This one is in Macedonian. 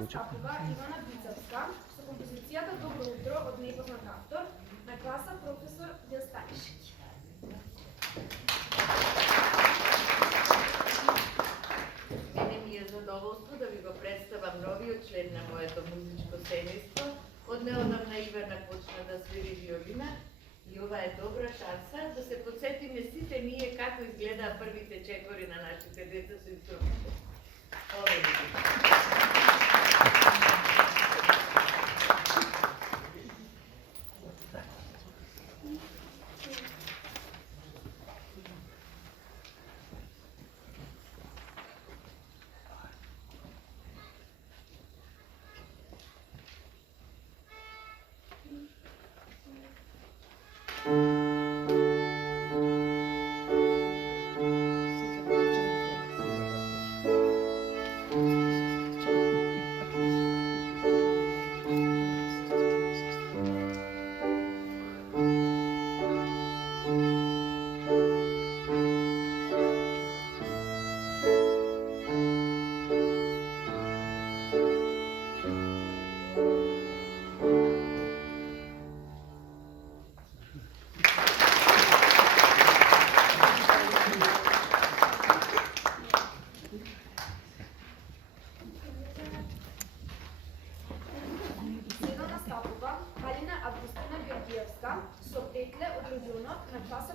настапува Ивана Бицевска со композицијата Добро утро од непознат автор на класа професор Дил Станишки. Мене ми е задоволство да ви го представам новиот член на моето музичко семејство. Од неодамна Ивана почна да свири виолина и ова е добра шанса да се подсетиме сите ние како изгледаа првите четвори на нашите деца со инструментите. Галина Августина Георгиевска со петле од регионот на класа